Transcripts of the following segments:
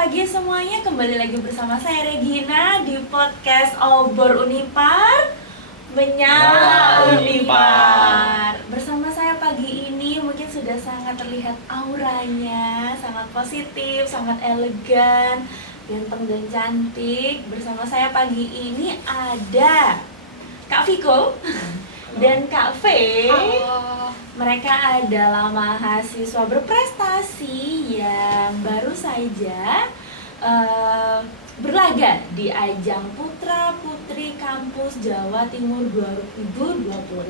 pagi semuanya, kembali lagi bersama saya Regina di podcast Obor Unipar Menyala Unipar. Bersama saya pagi ini mungkin sudah sangat terlihat auranya, sangat positif, sangat elegan, ganteng dan cantik. Bersama saya pagi ini ada Kak Viko dan Kak V. Halo. Mereka adalah mahasiswa berprestasi yang baru saja berlaga di ajang Putra Putri Kampus Jawa Timur 2026.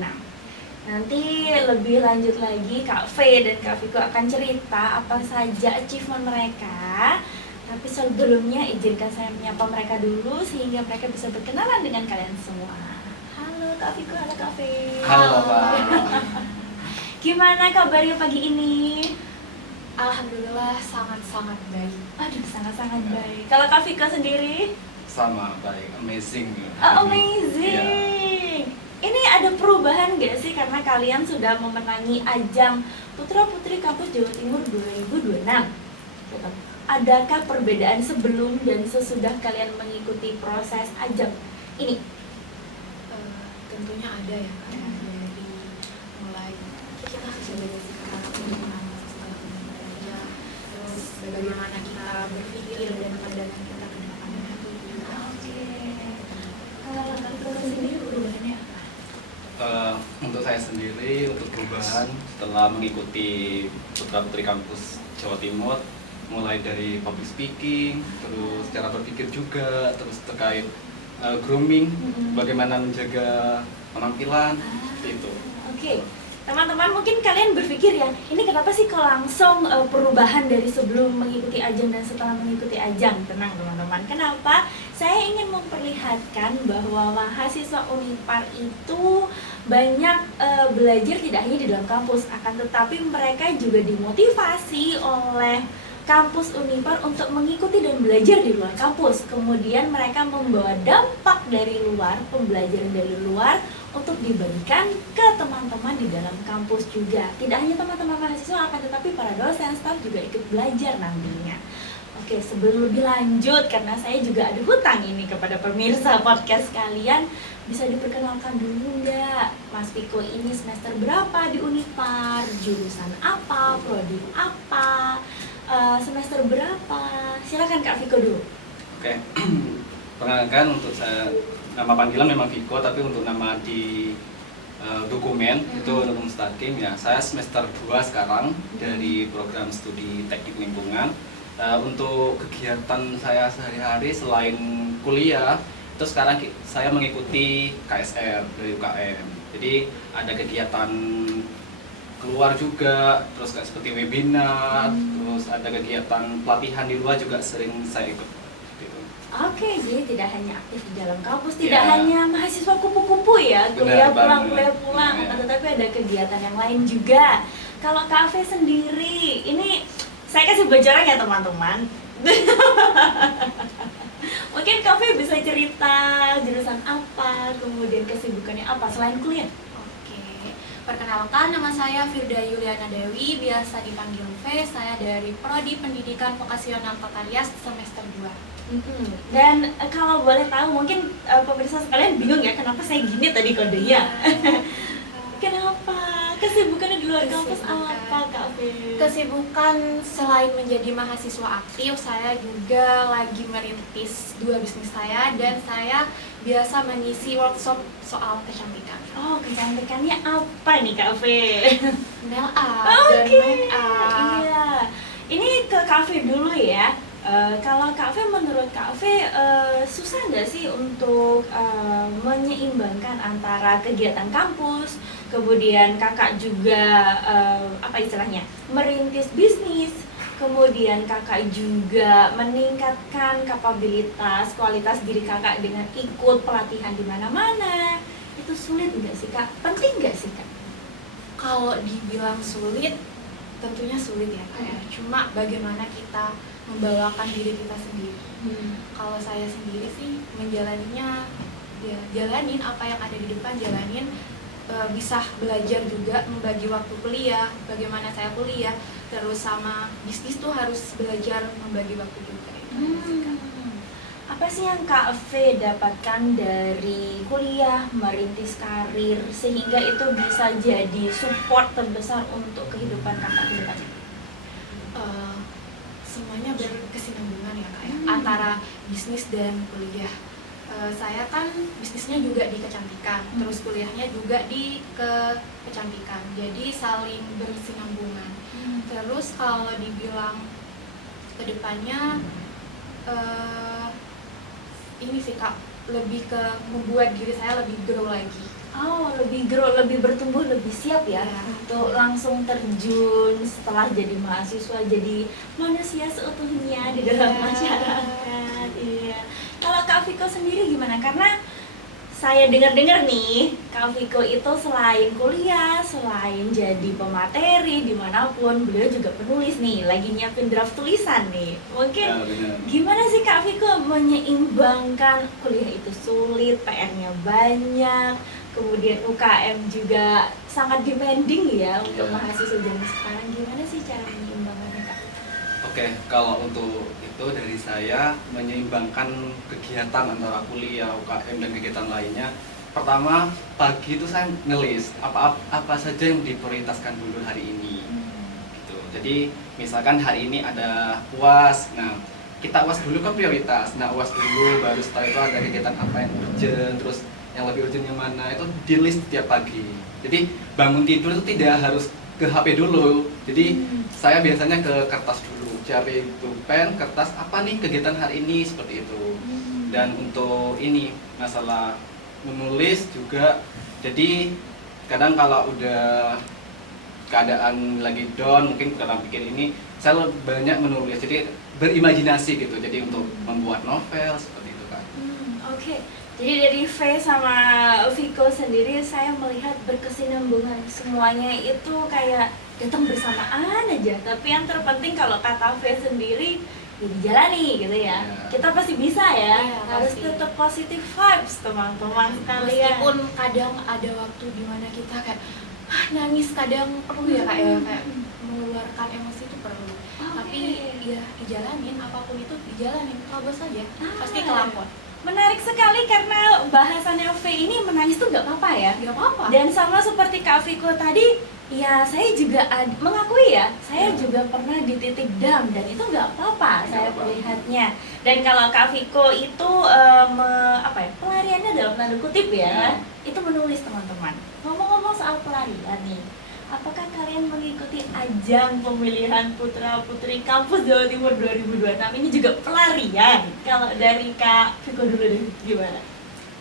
Nanti lebih lanjut lagi Kak V dan Kak Viko akan cerita apa saja achievement mereka. Tapi sebelumnya izinkan saya menyapa mereka dulu sehingga mereka bisa berkenalan dengan kalian semua. Halo Kak Viko, halo Kak V. Halo Pak. Gimana kabarnya pagi ini? Alhamdulillah sangat-sangat baik. Aduh, sangat-sangat baik. Kalau Kak Vika sendiri? Sama baik, amazing. Amazing. Ini ada perubahan nggak sih karena kalian sudah memenangi ajang Putra Putri Kampus Jawa Timur 2026? Adakah perbedaan sebelum dan sesudah kalian mengikuti proses ajang ini? Tentunya ada ya, dari mulai kita sudah basic setelah belajar, terus bagaimana kita berpikir dan pandangan kita ke depannya. Oke. Kalau Kak Vika sendiri perubahannya apa? Untuk saya sendiri, untuk perubahan setelah mengikuti Putra Putri Kampus Jawa Timur, mulai dari public speaking, terus cara berpikir juga, terus terkait grooming, bagaimana menjaga penampilan, seperti itu. Oke, teman-teman mungkin kalian berpikir ya, ini kenapa sih kok langsung perubahan dari sebelum mengikuti ajang dan setelah mengikuti ajang? Tenang teman-teman, kenapa? Saya ingin memperlihatkan bahwa mahasiswa Unipar itu banyak belajar tidak hanya di dalam kampus, akan tetapi mereka juga dimotivasi oleh kampus Unipar untuk mengikuti dan belajar di luar kampus. Kemudian mereka membawa dampak dari luar, pembelajaran dari luar untuk dibagikan ke teman-teman di dalam kampus juga. Tidak hanya teman-teman mahasiswa, akan tetapi para dosen, staf juga ikut belajar nantinya. Oke, sebelum lebih lanjut, karena saya juga ada hutang ini kepada pemirsa podcast kalian, bisa diperkenalkan dulu nggak? Mas Viko ini semester berapa di Unipar? Jurusan apa? Prodi apa? Semester berapa? Silakan Kak Viko dulu. Oke, perkenalkan untuk saya, nama panggilan memang Viko, tapi untuk nama di dokumen itu untuk Mustaqim ya. Saya semester 2 sekarang dari program studi teknik lingkungan. Untuk kegiatan saya sehari-hari selain kuliah, itu sekarang saya mengikuti KSR dari UKM. Jadi ada kegiatan keluar juga, terus kayak seperti webinar, terus ada kegiatan pelatihan di luar juga sering saya ikut. Gitu. Oke, jadi tidak hanya aktif di dalam kampus, tidak hanya mahasiswa kupu-kupu ya, kuliah pulang, tetapi ada kegiatan yang lain juga. Kalau kafe sendiri, ini saya kasih bocoran ya teman-teman. Mungkin kafe bisa cerita jurusan apa, kemudian kesibukannya apa selain kuliah. Perkenalkan, nama saya Firda Yuliana Dewi, biasa dipanggil V. Saya dari Prodi Pendidikan Vokasional Tata Rias semester 2. Dan kalau boleh tahu, mungkin pemirsa sekalian bingung ya kenapa saya gini tadi kodenya. Kenapa? Kesibukannya di luar kampus apa Kak V? Kesibukan selain menjadi mahasiswa aktif, saya juga lagi merintis 2 bisnis saya, dan saya biasa mengisi workshop soal kecantikan. Oh, kecantikannya apa nih Kak V? Nail art dan make up. Iya. Ini ke Kak V dulu ya. Kalau Kak V, menurut Kak V susah nggak sih untuk menyeimbangkan antara kegiatan kampus, kemudian kakak juga apa istilahnya merintis bisnis, kemudian kakak juga meningkatkan kapabilitas kualitas diri kakak dengan ikut pelatihan di mana-mana. Itu sulit nggak sih Kak? Penting nggak sih Kak? Kalau dibilang sulit, tentunya sulit ya Kak ya. Cuma bagaimana kita membawakan diri kita sendiri. Kalau saya sendiri sih menjalaninya, ya jalanin apa yang ada di depan, jalanin. Bisa belajar juga, membagi waktu kuliah, bagaimana saya kuliah, terus sama bisnis tuh harus belajar membagi waktu juga. Apa sih yang Kak V dapatkan dari kuliah, merintis karir, sehingga itu bisa jadi support terbesar untuk kehidupan kakak ke depan? Semuanya berkesinambungan ya Kak ya, antara bisnis dan kuliah. Saya kan bisnisnya juga di kecantikan, terus kuliahnya juga di kecantikan, jadi saling berkesinambungan. Terus kalau dibilang kedepannya ini sih Kak, lebih ke membuat diri saya lebih grow lagi. Oh, lebih grow, lebih bertumbuh, lebih siap ya Iya. untuk langsung terjun setelah jadi mahasiswa, jadi manusia seutuhnya di dalam Iya. masyarakat. Iya. Kalau Kak Viko sendiri gimana? Karena saya dengar-dengar nih, Kak Viko itu selain kuliah, selain jadi pemateri dimanapun, beliau juga penulis nih, lagi nyiapin draft tulisan nih. Mungkin Ya, benar. gimana sih Kak Viko menyeimbangkan kuliah itu sulit, PR-nya banyak, kemudian UKM juga sangat demanding ya untuk Ya. mahasiswa zaman sekarang. Gimana sih cara menyeimbangkannya Kak? Oke, kalau untuk itu dari saya menyeimbangkan kegiatan antara kuliah, UKM dan kegiatan lainnya. Pertama, pagi itu saya ngelis apa saja yang diprioritaskan dulu hari ini. Gitu. Jadi, misalkan hari ini ada UAS. Nah, kita UAS dulu kan prioritas. Nah, UAS dulu baru setelah itu ada kegiatan apa yang urgent, terus yang lebih urgent yang mana itu di list tiap pagi. Jadi, bangun tidur itu tidak harus ke HP dulu. Jadi, saya biasanya ke kertas dulu, cari itu pen, kertas, apa nih kegiatan hari ini, seperti itu. Dan untuk ini masalah menulis juga, jadi kadang kalau udah keadaan lagi down, mungkin kadang pikir ini, saya lebih banyak menulis, jadi berimajinasi gitu, jadi untuk membuat novel seperti itu kan. Oke. Jadi dari V sama Viko sendiri saya melihat berkesinambungan, semuanya itu kayak datang bersamaan aja. Tapi yang terpenting kalau kata V sendiri ya dijalani gitu ya. Ya. Kita pasti bisa ya. Iya, Harus pasti. tetap positive vibes teman-teman sekalian. Meskipun kadang ada waktu dimana kita kayak nangis, kadang perlu ya Kak ya, kayak mengeluarkan emosi itu perlu. Tapi ya dijalanin, apapun itu dijalanin, terobos aja, pasti kelakon. Menarik sekali karena bahasannya V ini menangis tuh nggak apa-apa ya. Gak apa-apa. Dan sama seperti Kak Viko tadi, ya saya juga mengakui ya, saya juga pernah di titik down dan itu nggak apa-apa saya melihatnya. Dan kalau Kak Viko itu pelariannya dalam tanda kutip ya, itu menulis teman-teman. Ngomong-ngomong soal pelarian nih, apakah kalian mengikuti ajang pemilihan putra-putri kampus Jawa Timur 2026 ini juga pelarian? Kalau dari Kak Viko dulu deh, gimana?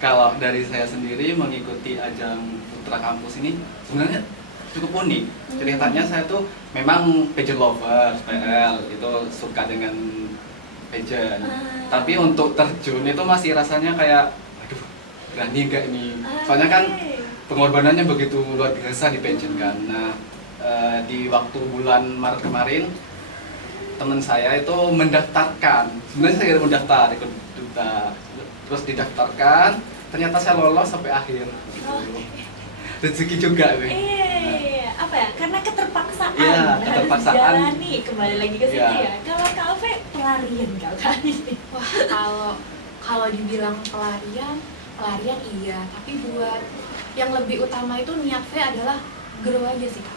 Kalau dari saya sendiri mengikuti ajang Putra Kampus ini sebenarnya cukup unik. Ceritanya saya tuh memang pageant lover, PL, itu suka dengan pageant. Tapi untuk terjun itu masih rasanya kayak, aduh, berani nggak ini? Soalnya kan pengorbanannya begitu luar biasa di pageant kan. Nah, di waktu bulan Maret kemarin teman saya itu mendaftarkan. Sebenarnya saya kira mendaftar ikut duta, terus didaftarkan, ternyata saya lolos sampai akhir. Rezeki juga gue. Apa ya? Karena keterpaksaan. Iya, harus keterpaksaan. dijalani, kembali lagi ke situ Iya. ya. Kalau Kak Ove pelarian kali ini. Wah, kalau dibilang pelarian iya, tapi buat yang lebih utama itu niat saya adalah grow aja sih Kak.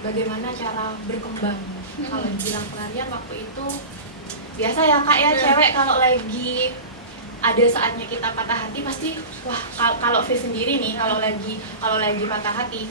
Bagaimana cara berkembang. Kalau dibilang pelarian waktu itu biasa ya Kak ya, cewek kalau lagi ada saatnya kita patah hati pasti wah, kalau V sendiri nih kalau lagi patah hati,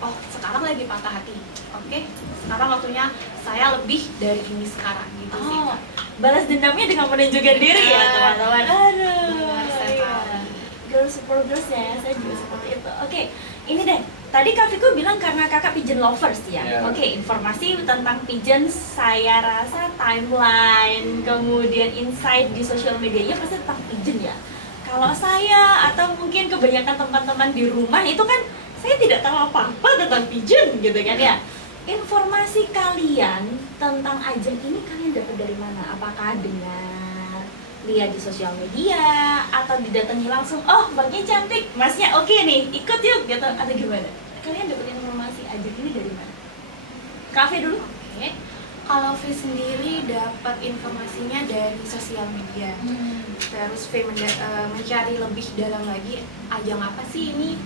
oh sekarang lagi patah hati, oke, sekarang waktunya saya lebih dari ini sekarang gitu sih Kak. Balas dendamnya dengan menunjukkan diri ya Iya. teman-teman. Benar Iya. sekali. Girls support girls ya, saya juga seperti itu. Oke, ini deh. Tadi Kak Viko bilang karena kakak pigeon lovers ya. Iya. Oke, informasi tentang pigeon saya rasa timeline, kemudian insight di sosial medianya pasti tentang pigeon ya. Kalau saya atau mungkin kebanyakan teman-teman di rumah itu kan saya tidak tahu apa-apa tentang pigeon gitu kan ya. Informasi kalian tentang ajang ini kalian dapat dari mana? Apakah dengar, lihat di sosial media, atau didatangi langsung? Oh, Mbaknya cantik, Masnya oke nih, ikut yuk gitu, atau gimana? Kalian dapat informasi ajang ini dari mana? Kafe dulu? Oke. Kalau V sendiri dapat informasinya dari sosial media. Terus V mencari lebih dalam lagi ajang apa sih ini.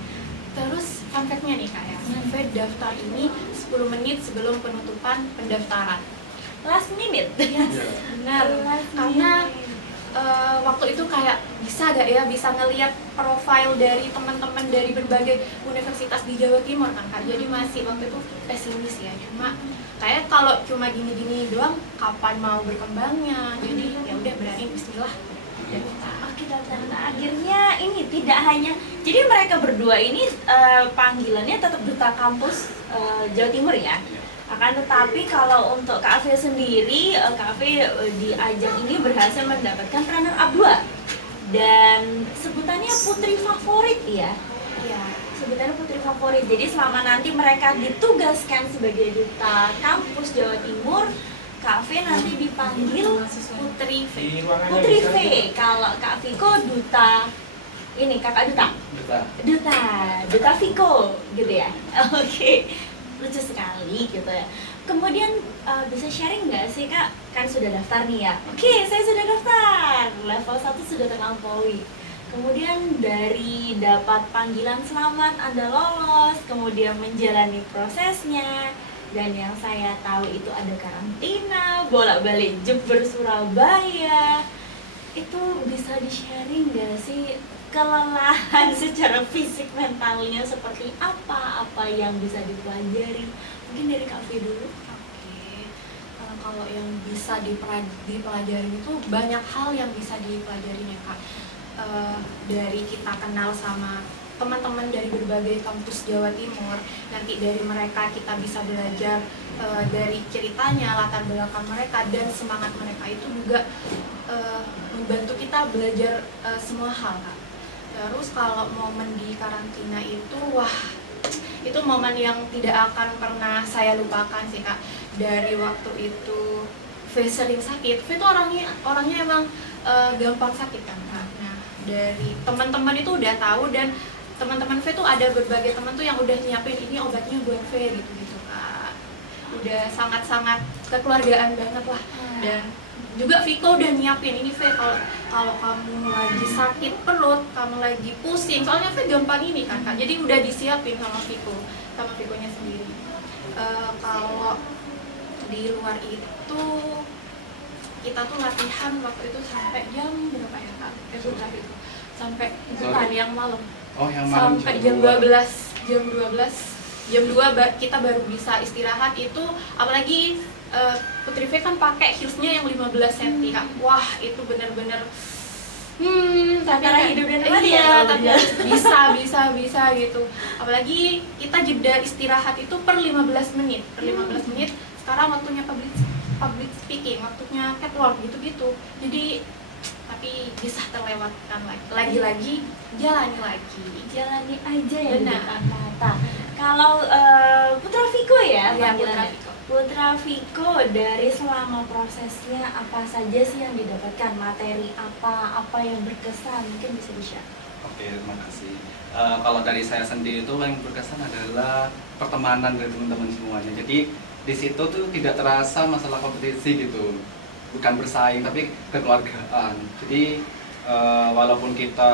Terus fun fact-nya nih Kak ya, V daftar ini 10 menit sebelum penutupan pendaftaran. Last minute. Yes, benar. Karena waktu itu kayak bisa ngelihat profil dari teman-teman dari berbagai universitas di Jawa Timur kan Kak. Jadi masih waktu itu pesimis ya. Cuma kayak kalau cuma gini-gini doang kapan mau berkembangnya. Jadi ya udah berani bismillah. Oke, dan akhirnya ini tidak hanya, jadi mereka berdua ini panggilannya tetap duta kampus Jawa Timur ya. Akan tetapi kalau untuk Kak Ave sendiri, Kak Ave di ajang ini berhasil mendapatkan runner up 2 dan sebutannya putri favorit ya. Iya. Sebutannya putri favorit. Jadi selama nanti mereka ditugaskan sebagai duta kampus Jawa Timur, Kak V nanti dipanggil Putri V. Putri V. Kalau Kak Viko duta, ini kakak duta. Duta Viko gitu ya. Oke, lucu sekali gitu ya. Kemudian bisa sharing nggak sih Kak? Kan sudah daftar nih ya. Oke, saya sudah daftar. Level 1 sudah terlampaui. Kemudian dari dapat panggilan selamat Anda lolos, kemudian menjalani prosesnya. Dan yang saya tahu itu ada karantina, bolak-balik Jember Surabaya. Itu bisa di-sharing nggak sih kelelahan secara fisik mentalnya seperti apa yang bisa dipelajari? Mungkin dari Kak V dulu. Oke. Kalau yang bisa dipelajari itu banyak hal yang bisa dipelajari ya Kak. Dari kita kenal sama teman-teman dari berbagai kampus Jawa Timur, nanti dari mereka kita bisa belajar dari ceritanya, latar belakang mereka dan semangat mereka itu juga membantu kita belajar semua hal Kak. Terus kalau momen di karantina itu, wah itu momen yang tidak akan pernah saya lupakan sih Kak. Dari waktu itu V sering sakit, V itu orangnya emang gampang sakit kan Kak. Nah dari teman-teman itu udah tahu dan teman-teman V tuh ada berbagai teman tuh yang udah nyiapin ini obatnya buat V gitu Kak. Udah sangat-sangat kekeluargaan banget lah. Dan juga Viko udah nyiapin ini V kalau kamu lagi sakit perut, kamu lagi pusing, soalnya V gampang ini kan Kak. Jadi udah disiapin sama Vikonya sendiri. Kalau di luar itu kita tuh latihan waktu itu sampai jam berapa ya Kak? Itu sampai bukan yang malam. Oh, yang malam Sampai jam 12 jam 2 kita baru bisa istirahat. Itu apalagi Putri V kan pakai heelsnya yang 15 cm Kak. Wah itu bener-bener antara hidup dan mati iya, tapi bisa gitu. Apalagi kita jeda istirahat itu per 15 menit sekarang waktunya public speaking, waktunya catwalk gitu-gitu. Jadi tapi bisa terlewatkan lagi jalani aja ya. Benar kata. Kalau Putra Viko ya, panggilannya. Putra Viko dari selama prosesnya apa saja sih yang didapatkan, materi apa yang berkesan, mungkin bisa di-share. Oke, terima kasih. Kalau dari saya sendiri itu yang berkesan adalah pertemanan dari teman-teman semuanya. Jadi di situ tuh tidak terasa masalah kompetisi gitu. Bukan bersaing tapi kekeluargaan. Jadi walaupun kita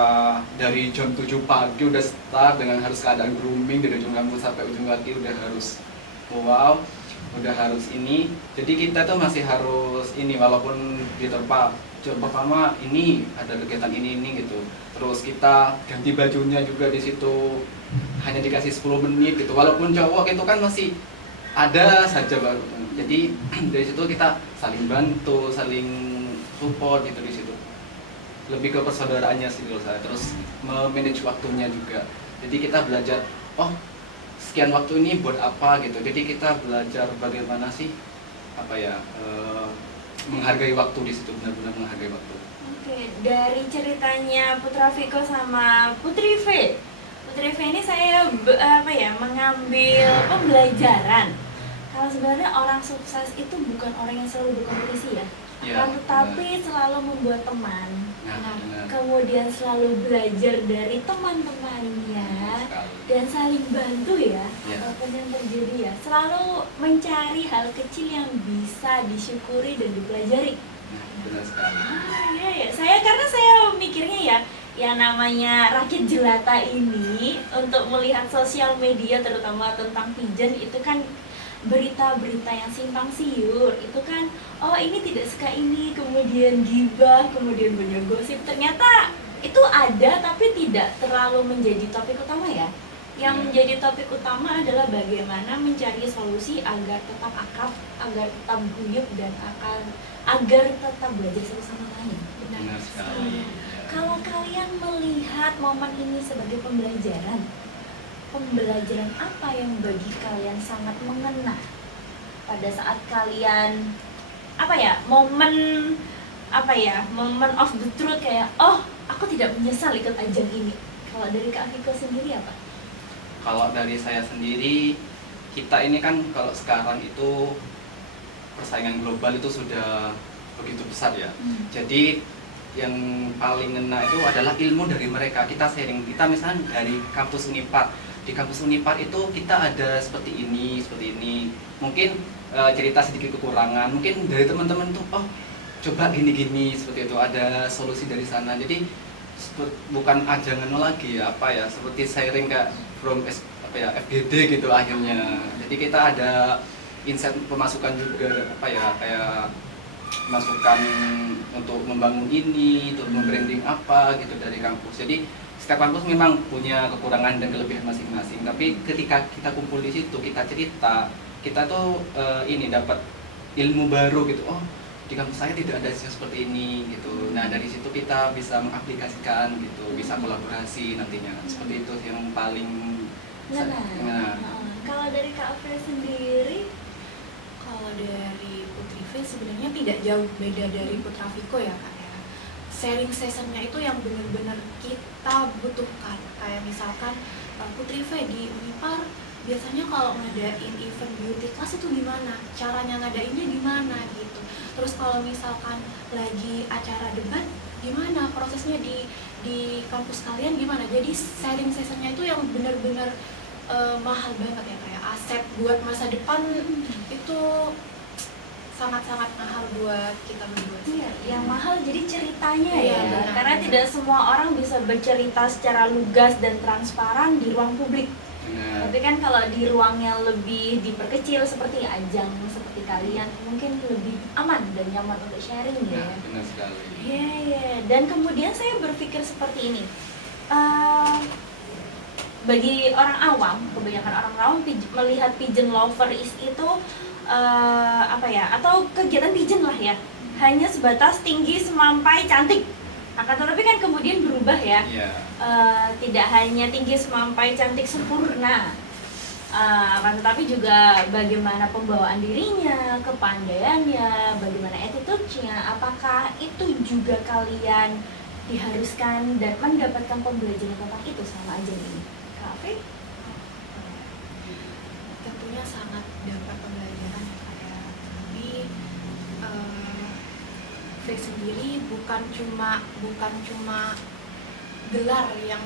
dari jam 7 pagi udah start dengan harus keadaan grooming dari ujung rambut sampai ujung kaki udah harus udah harus ini. Jadi kita tuh masih harus ini walaupun diterpa jam pertama ini ada kegiatan ini gitu. Terus kita ganti bajunya juga di situ hanya dikasih 10 menit gitu. Walaupun cowok itu kan masih ada saja baru. Jadi dari situ kita saling bantu, saling support gitu di situ. Lebih ke persaudaraannya sih menurut saya. Terus manage waktunya juga. Jadi kita belajar, oh sekian waktu ini buat apa gitu. Jadi kita belajar bagaimana sih menghargai waktu di situ, benar-benar menghargai waktu. Oke, dari ceritanya Putra Viko sama Putri V ini saya mengambil pembelajaran. Kalau sebenarnya orang sukses itu bukan orang yang selalu berkompetisi ya, Ya, tetapi selalu membuat teman. benar. kemudian selalu belajar dari teman-temannya dan saling bantu ya, Ya. apapun yang terjadi ya, selalu mencari hal kecil yang bisa disyukuri dan dipelajari. Nah, benar sekali. Iya ya, karena saya mikirnya ya, yang namanya rakyat jelata ini untuk melihat sosial media terutama tentang pigeon itu kan berita-berita yang simpang siur, itu kan oh ini tidak suka ini, kemudian gibah, kemudian banyak gosip, ternyata itu ada tapi tidak terlalu menjadi topik utama ya. Yang menjadi topik utama adalah bagaimana mencari solusi agar tetap akrab, agar tetap guyup, dan agar tetap belajar satu sama lain. Benar sekali. Kalau kalian melihat momen ini sebagai pembelajaran apa yang bagi kalian sangat mengena pada saat kalian momen of the truth, kayak oh aku tidak menyesal ikut ajang ini. Kalau dari Kak Viko sendiri apa? Kalau dari saya sendiri, kita ini kan kalau sekarang itu persaingan global itu sudah begitu besar ya. Jadi yang paling ngena itu adalah ilmu dari mereka. Kita sharing, kita misalnya dari kampus Unipar. Di kampus Unipar itu kita ada seperti ini. Mungkin cerita sedikit kekurangan. Mungkin dari teman-teman tuh, oh coba gini-gini, seperti itu. Ada solusi dari sana. Jadi bukan ajangan lagi ya, seperti sharing kayak from FGD gitu akhirnya. Jadi kita ada insight pemasukan juga, kayak masukan untuk membangun ini, untuk membranding apa gitu dari kampus. Jadi setiap kampus memang punya kekurangan dan kelebihan masing-masing. Tapi ketika kita kumpul di situ, kita cerita, kita tuh dapat ilmu baru gitu. Oh, di kampus saya tidak ada seperti ini gitu. Nah, dari situ kita bisa mengaplikasikan gitu, bisa kolaborasi nantinya. Seperti itu yang paling Kalau dari Kak Fre sendiri, kalau dari Putri V sebenarnya tidak jauh beda dari Putra Viko ya Kak ya. Sharing sessionnya itu yang benar-benar kita butuhkan. Kayak misalkan Putri V di Unipar biasanya kalau ngadain event beauty class itu gimana? Caranya ngadainnya gimana gitu. Terus kalau misalkan lagi acara debat gimana? Prosesnya di kampus kalian gimana? Jadi sharing sessionnya itu yang benar-benar mahal banget ya, kayak aset buat masa depan itu sangat-sangat mahal buat kita berdua. Iya, yang mahal jadi ceritanya Iya, ya. benar. Karena tidak semua orang bisa bercerita secara lugas dan transparan di ruang publik. Tapi kan kalau di ruang yang lebih diperkecil seperti ajang seperti kalian, mungkin lebih aman dan nyaman untuk sharing ya. Benar sekali. Iya. Dan kemudian saya berpikir seperti ini. Bagi orang awam, kebanyakan orang awam melihat pigeon lovers itu atau kegiatan pigeon lah ya, hanya sebatas tinggi, semampai, cantik. Akan tetapi kan kemudian berubah ya. Tidak hanya tinggi, semampai, cantik, sempurna, akan tetapi juga bagaimana pembawaan dirinya, kepandaiannya, bagaimana attitude-nya. Apakah itu juga kalian diharuskan dan mendapatkan pembelajaran tentang itu selama ajang ini? Kafe? Tentunya sangat dapat pembelajaran ya Kak ya. Tapi V sendiri bukan cuma gelar yang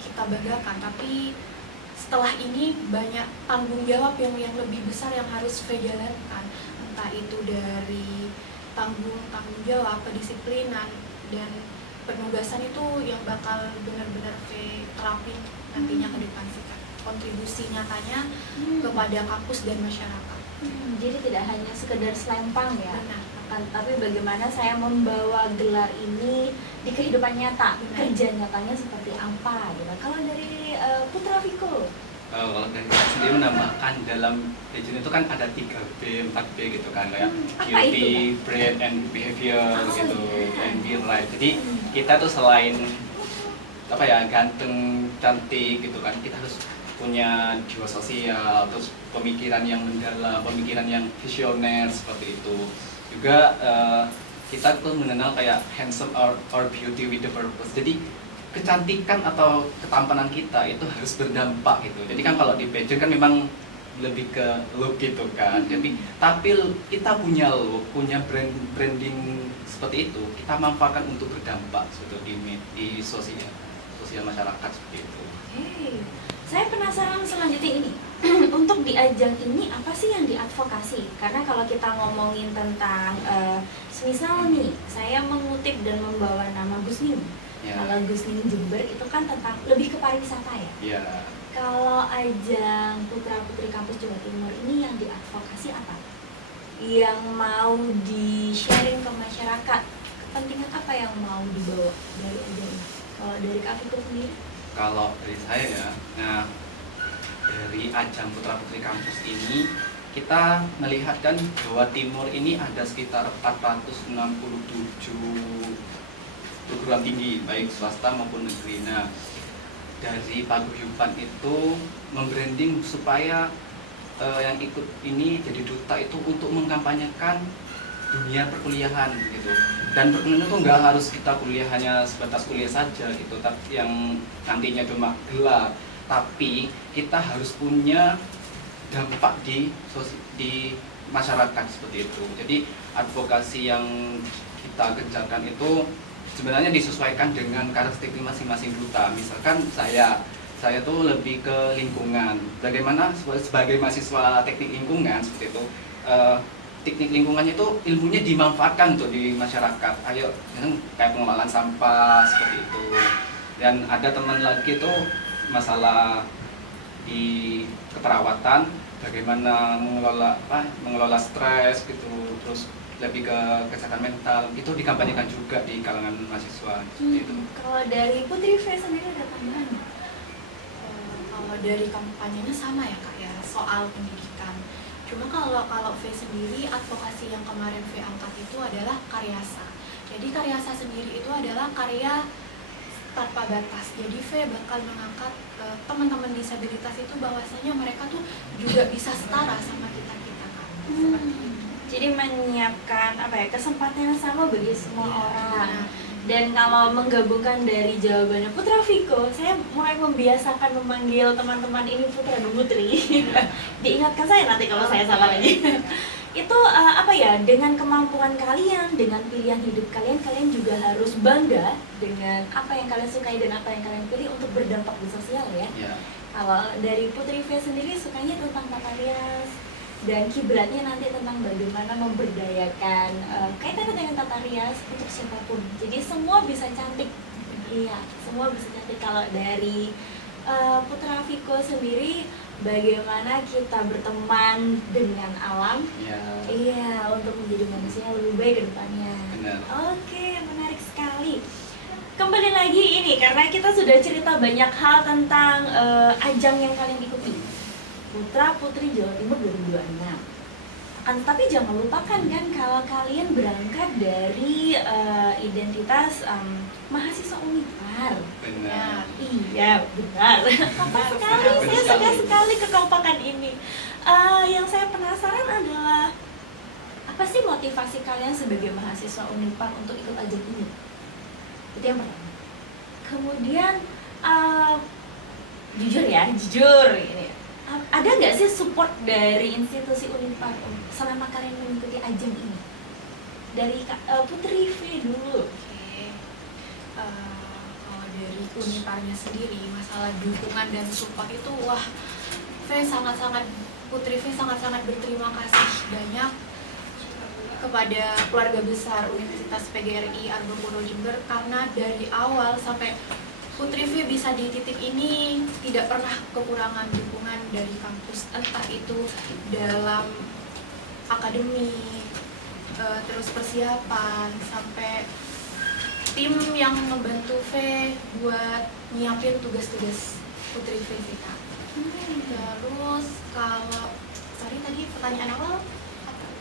kita banggakan, tapi setelah ini banyak tanggung jawab yang lebih besar yang harus V jalankan, entah itu dari tanggung jawab, kedisiplinan, dan penugasan itu yang bakal benar-benar V terapin nantinya ke depan sih Kak. Kontribusi nyatanya kepada kampus dan masyarakat. Jadi tidak hanya sekedar selempang ya. Benar. Tapi bagaimana saya membawa gelar ini di kehidupan nyata, kerja nyatanya seperti apa gitu. Kalau dari Putra Viko, Kalau dari saya sendiri menambahkan dalam pigeon itu kan ada 3B, 4B gitu kan, kayak apa beauty, brand, and behavior gitu, and be right. Jadi kita tuh selain ganteng, cantik gitu kan, kita harus punya jiwa sosial, terus pemikiran yang mendalam, pemikiran yang visioner seperti itu. Juga kita tuh mengenal kayak handsome or beauty with the purpose. Jadi kecantikan atau ketampanan kita itu harus berdampak gitu. Jadi kan kalau di pageant kan memang lebih ke look gitu kan. Jadi tapi kita punya look, punya branding seperti itu, kita manfaatkan untuk berdampak di sosial masyarakat seperti itu. Oke. Saya penasaran selanjutnya ini. Untuk di ajang ini apa sih yang diadvokasi? Karena kalau kita ngomongin tentang semisal nih, saya mengutip dan membawa nama Gus Nim. Ya. Kalau Gus Nim Jember itu kan tentang lebih ke pariwisata ya. Ya. Kalau ajang Putra Putri Kampus Jawa Timur ini yang diadvokasi apa? Yang mau di-sharing ke masyarakat, kepentingan apa yang mau dibawa dari ajang ini? Kalau dari Kak Viko sendiri? Kalau dari saya ya, nah dari ajang Putra Putri Kampus ini kita melihat kan Jawa Timur ini ada sekitar 467 perguruan tinggi baik swasta maupun negeri. Nah, dari paguyuban itu membranding supaya yang ikut ini jadi duta itu untuk mengkampanyekan dunia perkuliahan gitu. Dan perkuliahan itu nggak harus kita kuliah hanya sebatas kuliah saja gitu, tapi yang nantinya cuma gelar, tapi kita harus punya dampak di masyarakat seperti itu. Jadi advokasi yang kita gencarkan itu sebenarnya disesuaikan dengan karakteristik masing-masing duta. Misalkan saya tuh lebih ke lingkungan. Bagaimana sebagai mahasiswa teknik lingkungan seperti itu, teknik lingkungannya itu ilmunya dimanfaatkan tuh di masyarakat. Ayo, kayak pengelolaan sampah seperti itu. Dan ada teman lagi tuh masalah di keperawatan, bagaimana mengelola stres gitu, terus lebih ke kesehatan mental, itu dikampanyekan juga di kalangan mahasiswa seperti itu. Kalau dari Putri V sendiri ada tambahan? Kalau dari kampanyenya sama ya Kak ya, soal pendidikan. Cuma kalau V sendiri, advokasi yang kemarin V angkat itu adalah karyasa. Jadi karyasa sendiri itu adalah karya tanpa batas. Jadi V bakal mengangkat teman-teman disabilitas itu bahwasanya mereka tuh juga bisa setara sama kita-kita kan. Seperti itu. Jadi menyiapkan kesempatan yang sama bagi semua orang. Nah, Dan kalau menggabungkan dari jawabannya Putra Viko, saya mulai membiasakan memanggil teman-teman ini Putra dan Putri. Diingatkan saya nanti kalau saya salah lagi. Itu dengan kemampuan kalian, dengan pilihan hidup kalian, kalian juga harus bangga dengan apa yang kalian sukai dan apa yang kalian pilih untuk berdampak di sosial ya. Kalau dari Putri V sendiri sukanya tentang tata rias, dan kiblatnya nanti tentang bagaimana memberdayakan kaitannya dengan tata rias untuk siapapun. Jadi semua bisa cantik. Iya, semua bisa cantik. Kalau dari Putra Viko sendiri, bagaimana kita berteman dengan alam? Iya, untuk menjadi manusia yang lebih baik ke depannya. Benar. Oke, menarik sekali. Kembali lagi ini karena kita sudah cerita banyak hal tentang ajang yang kalian ikuti. Putra Putri Jawa Timur 2026. Tapi jangan lupakan kan kalau kalian berangkat dari identitas mahasiswa Unipar. Benar. Iya, benar. Kompak sekali, saya suka sekali kekompakan ini. Yang saya penasaran adalah apa sih motivasi kalian sebagai mahasiswa Unipar untuk ikut ajang ini? Itu yang pertama. Kemudian jujur ini. Ada nggak sih support dari institusi Unipar selama kalian mengikuti ajang ini? Dari Putri V dulu. Oke. Kalau dari Uniparnya sendiri, masalah dukungan dan support itu, Putri V sangat-sangat berterima kasih banyak kepada keluarga besar Universitas PGRI Argopuro Jember, karena dari awal sampai Putri V bisa di titik ini tidak pernah kekurangan dukungan dari kampus, entah itu dalam akademi, terus persiapan, sampai tim yang membantu V buat nyiapin tugas-tugas Putri V sih Kak. Terus kalau tadi pertanyaan awal?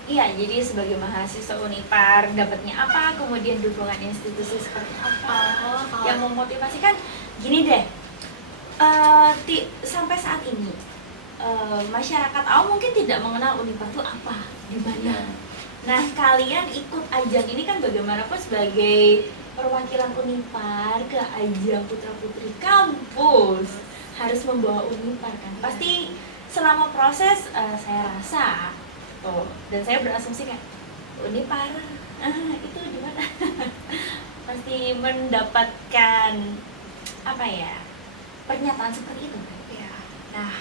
Iya, jadi sebagai mahasiswa Unipar dapatnya apa, kemudian dukungan institusi seperti apa yang memotivasi kan gini deh. Sampai saat ini masyarakat awam mungkin tidak mengenal Unipar itu apa, di mana. Nah, kalian ikut ajang ini kan bagaimanapun sebagai perwakilan Unipar ke ajang Putra Putri kampus harus membawa Unipar kan. Pasti selama proses saya rasa tuh, dan saya berasumsi kayak Unipar itu gimana pasti mendapatkan apa ya, pernyataan seperti itu. Ya, nah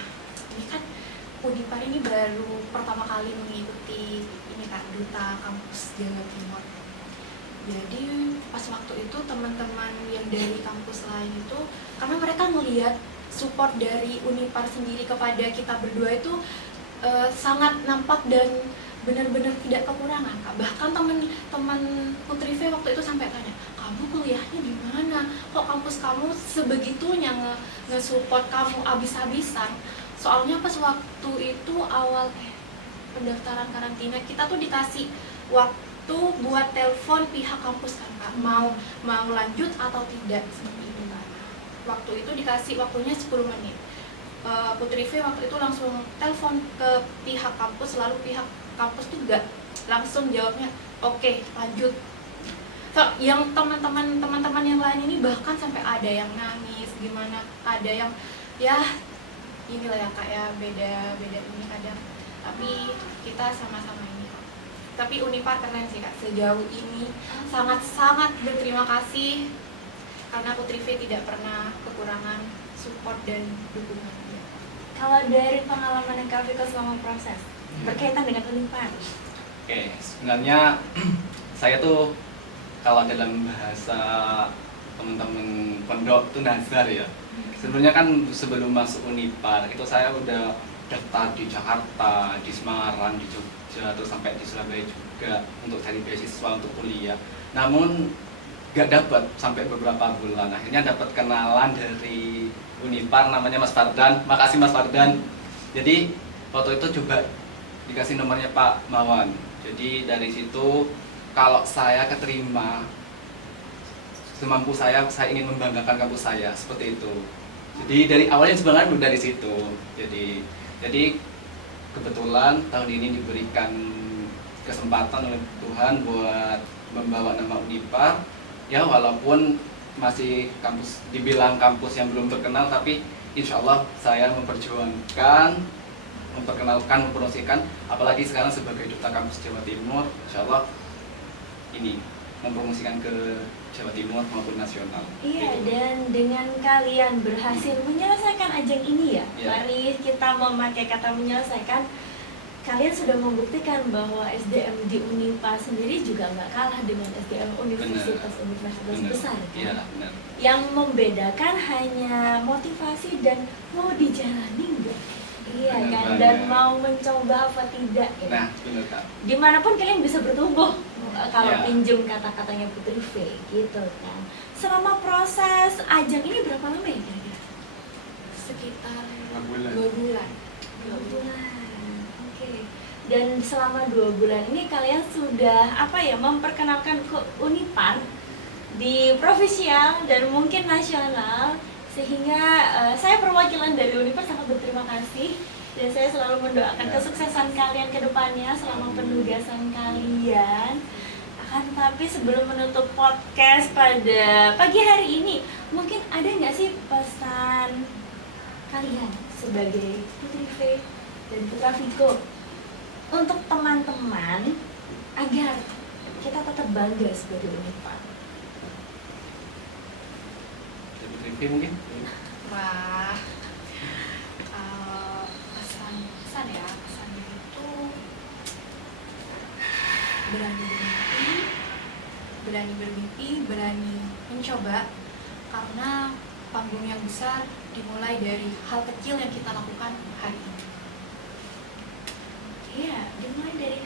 ini kan Unipar ini baru pertama kali mengikuti ini kan Duta Kampus Jawa Timur. Jadi pas waktu itu teman-teman yang dari kampus lain itu, karena mereka melihat support dari Unipar sendiri kepada kita berdua itu sangat nampak dan benar-benar tidak kekurangan, Kak. Bahkan teman-teman Putri V waktu itu sampai tanya, kamu kuliahnya di mana? Kok kampus kamu sebegitunya nge-support kamu abis-abisan? Soalnya pas waktu itu awal pendaftaran karantina kita tuh dikasih waktu buat telepon pihak kampus kan, Kak, mau lanjut atau tidak seperti itu, Kak. Waktu itu dikasih waktunya 10 menit. Putri V waktu itu langsung telepon ke pihak kampus, lalu pihak kampus juga langsung jawabnya oke, lanjut. So, yang teman-teman yang lain ini bahkan sampai ada yang nangis gimana, ada yang ya inilah ya Kak ya, beda ini kadang, tapi kita sama-sama ini kok. Tapi Unipar keren sih Kak, sejauh ini sangat-sangat berterima kasih karena Putri V tidak pernah kekurangan support dan dukungan. Kalau dari pengalaman yang Kak Viko selama proses berkaitan dengan Unipar. Oke, sebenarnya saya tuh kalau dalam bahasa teman-teman pondok itu nazar ya. Sebenarnya kan sebelum masuk Unipar itu saya udah daftar di Jakarta, di Semarang, di Jogja, terus sampai di Surabaya juga untuk cari beasiswa untuk kuliah. Namun gak dapat sampai beberapa bulan. Akhirnya dapat kenalan dari Unipar namanya Mas Fardan. Makasih Mas Fardan. Jadi waktu itu coba dikasih nomornya Pak Mawan. Jadi dari situ kalau saya keterima, semampu saya ingin membanggakan kampus saya seperti itu. Jadi dari awalnya sebenarnya udah dari situ. Jadi kebetulan tahun ini diberikan kesempatan oleh Tuhan buat membawa nama Unipar. Ya walaupun masih kampus dibilang kampus yang belum terkenal, tapi insya Allah saya memperjuangkan, memperkenalkan, mempromosikan, apalagi sekarang sebagai Duta Kampus Jawa Timur, insya Allah ini mempromosikan ke Jawa Timur maupun nasional. Iya, gitu. dan dengan kalian berhasil menyelesaikan ajang ini ya, Iya. mari kita memakai kata menyelesaikan. Kalian sudah membuktikan bahwa SDM di Unipar sendiri juga nggak kalah dengan SDM universitas-universitas Benar. besar kan? Iya, benar. Yang membedakan hanya motivasi dan mau dijalani nggak? Iya Benar kan, banget. dan mau mencoba apa tidak ya. Nah, benar Kak. Dimanapun kalian bisa bertumbuh kalau Ya. pinjem kata-katanya Putri V gitu kan. Selama proses ajang ini berapa lama ya kira-kira? Sekitar 2 bulan. 2 bulan. 2 bulan. Oke. Dan selama 2 bulan ini kalian sudah apa ya, memperkenalkan ke Unipar di provisial dan mungkin nasional, sehingga saya perwakilan dari Unipar sangat berterima kasih, dan saya selalu mendoakan kesuksesan kalian ke depannya selama penugasan kalian. Akan tapi sebelum menutup podcast pada pagi hari ini, mungkin ada nggak sih pesan kalian sebagai Putri V dan Putra Viko untuk teman-teman agar kita tetap bangga sebagai Unipar? Jadi Putri mungkin. Wah, kalau pesan ya, pesannya itu berani bermimpi, berani mencoba, karena panggung yang besar dimulai dari hal kecil yang kita lakukan hari ini. Iya, dimulai dari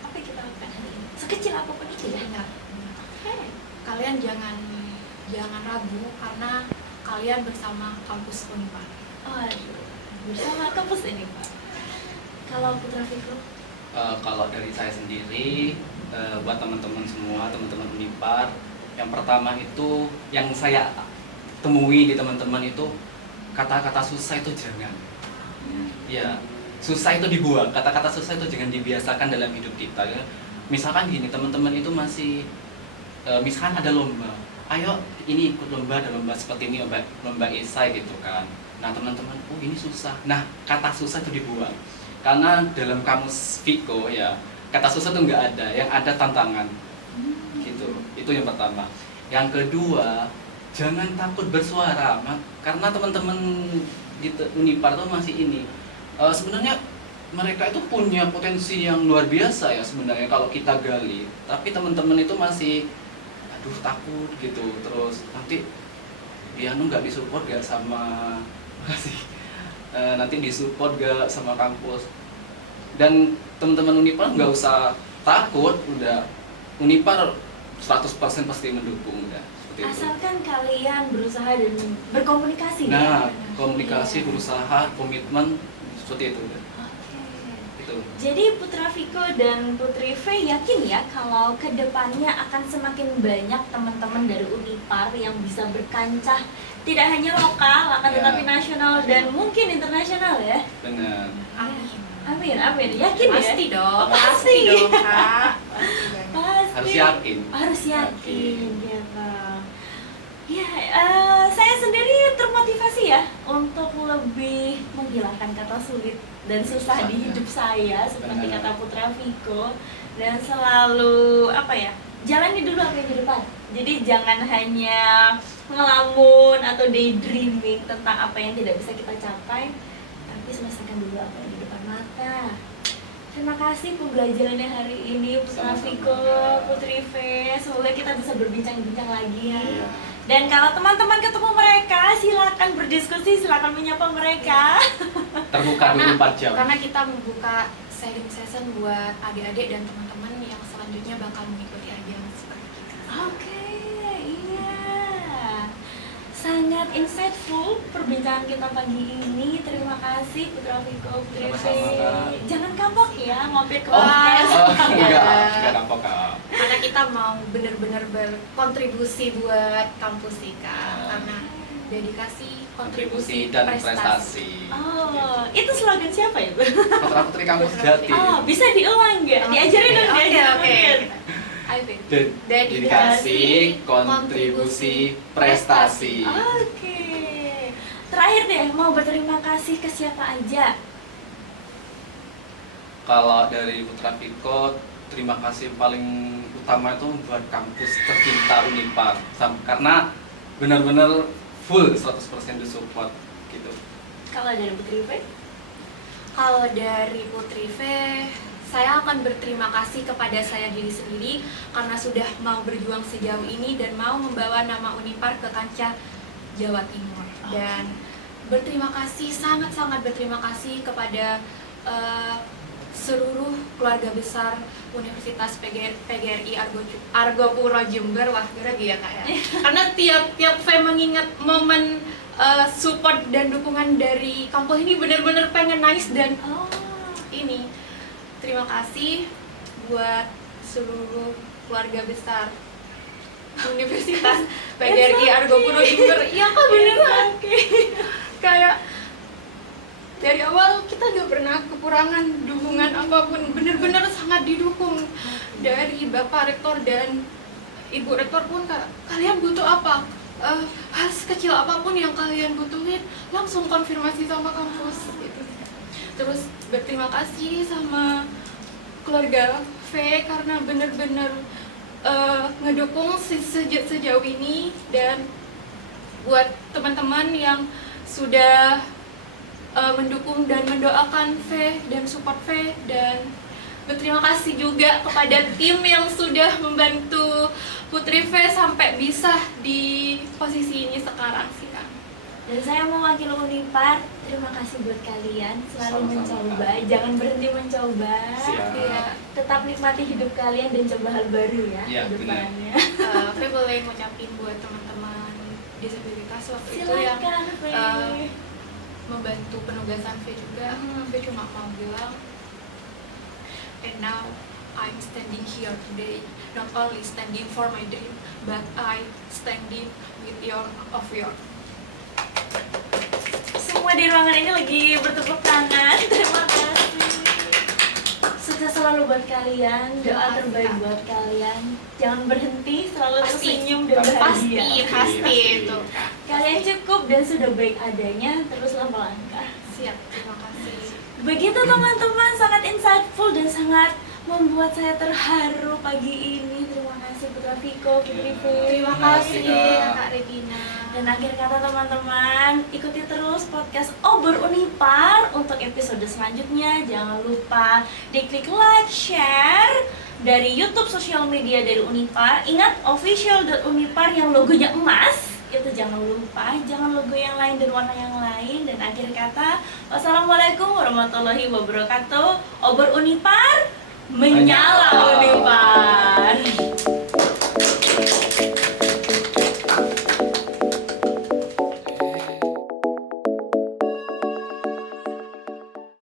apa yang kita lakukan hari ini, sekecil apapun itu ya. Benar. Hey. Kalian jangan ragu karena kalian bersama kampus Unipar. Aduh, bersama kampus ini Pak. Kalau Putra Viko? Kalau dari saya sendiri, buat teman-teman semua, teman-teman Unipar, yang pertama itu yang saya temui di teman-teman itu, kata-kata susah itu jangan. Ya, susah itu dibuang. Kata-kata susah itu jangan dibiasakan dalam hidup kita. Ya. Misalkan gini, teman-teman itu masih, misalkan ada lomba, ayo ini ikut lomba, ada lomba seperti ini, lomba esai gitu kan. Nah teman-teman, oh ini susah. Nah kata susah itu dibuang, karena dalam kamus Viko ya kata susah itu nggak ada, yang ada tantangan gitu. Itu yang pertama. Yang kedua, jangan takut bersuara, karena teman-teman di Unipar itu masih ini. Sebenarnya mereka itu punya potensi yang luar biasa ya sebenarnya kalau kita gali. Tapi teman-teman itu masih, aduh takut gitu. Terus nanti dia nggak disupport gak sama masih nanti disupport gak sama kampus. Dan teman-teman Unipar nggak usah takut, udah Unipar 100% pasti mendukung udah. Seperti itu. Asalkan kalian berusaha dan berkomunikasi. Nah, ya? komunikasi, Iya. berusaha, komitmen, seperti itu udah. Oke. Itu. Jadi Putra Viko dan Putri V yakin ya kalau kedepannya akan semakin banyak teman-teman dari Unipar yang bisa berkancah tidak hanya lokal, akan Ya. tetapi nasional dan mungkin internasional ya. Dengan Amin. Amin, amin. Yakin Pasti ya? dong, Pasti. dong Kak. Pasti banget. Pasti. harus yakin. Harus yakin, ya Bang. Ya, saya sendiri termotivasi ya untuk lebih menghilangkan kata sulit dan susah di hidup saya seperti Benar. kata Putra Viko, dan selalu apa ya, jalani dulu apa yang di depan. Jadi jangan hanya ngelamun atau daydreaming tentang apa yang tidak bisa kita capai, tapi selesaikan dulu apa yang di depan mata. Terima kasih pembelajarannya hari ini Putra Sama-sama. Viko, Putri V. Semoga kita bisa berbincang-bincang lagi. Iya. Dan kalau teman-teman ketemu mereka, silakan berdiskusi, silakan menyapa mereka. Terbuka 24 jam. Karena kita membuka sharing session buat adik-adik dan teman-teman yang selanjutnya bakal mengikuti ajang seperti kita. Oke, iya. Sangat insightful perbincangan kita pagi ini. Terima kasih Putra Viko, Putri V. Sama-sama, Kak. Jangan kapok ya mampir ke Oh, podcast. enggak kapok Kak. Karena kita mau benar-benar berkontribusi buat kampus Ika. Karena dedikasi, kontribusi, Kontribusi dan prestasi. Oh, itu slogan siapa itu? Putra Putri Kampus Jati. Oh, bisa diulang nggak? Diajarin dong, Oke, diajarin. oke. mungkin. Ayo, Beb. Dedikasi, kontribusi, prestasi. Oke. Terakhir deh, mau berterima kasih ke siapa aja? Kalau dari Putra Viko, terima kasih paling utama itu buat kampus tercinta Unipar. Karena benar-benar full 100% disupport gitu. Kalau dari Putri V? Kalau dari Putri V, saya akan berterima kasih kepada saya diri sendiri karena sudah mau berjuang sejauh ini dan mau membawa nama Unipar ke kancah Jawa Timur. Dan berterima kasih, sangat-sangat berterima kasih kepada seluruh keluarga besar Universitas PGRI Argopuro Jember. Wah, lagi ya Kak ya. Karena tiap V mengingat momen support dan dukungan dari kampus ini benar-benar pengen nangis dan ini. Terima kasih buat seluruh keluarga besar Universitas PGRI Argopuro Jember. Iya Kak, beneran. Kayak dari awal kita gak pernah kekurangan dukungan apapun, bener-bener sangat didukung dari Bapak Rektor dan Ibu Rektor pun. Kalian butuh apa? Hal sekecil apapun yang kalian butuhin, langsung konfirmasi sama kampus gitu. Terus berterima kasih sama keluarga V karena bener-bener ngedukung sejauh ini, dan buat teman-teman yang sudah mendukung dan mendoakan V dan support V, dan berterima kasih juga kepada tim yang sudah membantu Putri V sampai bisa di posisi ini sekarang sih Kak. Dan saya mewakili Unipar, terima kasih buat kalian selalu Sama-sama, mencoba, Kak. jangan berhenti mencoba. Siap. Ya, tetap nikmati hidup kalian dan coba hal baru ya Iya, ke benar. depannya. V boleh ngucapin buat teman-teman disabilitas waktu itu yang Silakan V. membantu penugasan V juga. V cuma mau bilang, and now I'm standing here today, not only standing for my dream, but I standing with your of your. Semua di ruangan ini lagi bertepuk tangan. Terima kasih. Sukses selalu buat kalian, doa Doa terbaik kita. buat kalian. Jangan berhenti, selalu Pasti. tersenyum dan Pasti, bahagia. pasti itu. Kalian cukup dan sudah baik adanya, teruslah melangkah. Siap, terima kasih. Begitu teman-teman, sangat insightful dan sangat membuat saya terharu pagi ini. Terima kasih Putra Viko, Putri V. Terima kasih Kak Regina. Dan akhir kata teman-teman, ikuti terus podcast Obor Unipar untuk episode selanjutnya. Jangan lupa diklik like, share dari YouTube sosial media dari Unipar. Ingat official.unipar yang logonya emas. Itu jangan lupa, jangan logo yang lain dan warna yang lain. Dan akhir kata, wassalamualaikum warahmatullahi wabarakatuh. Obor Unipar menyala.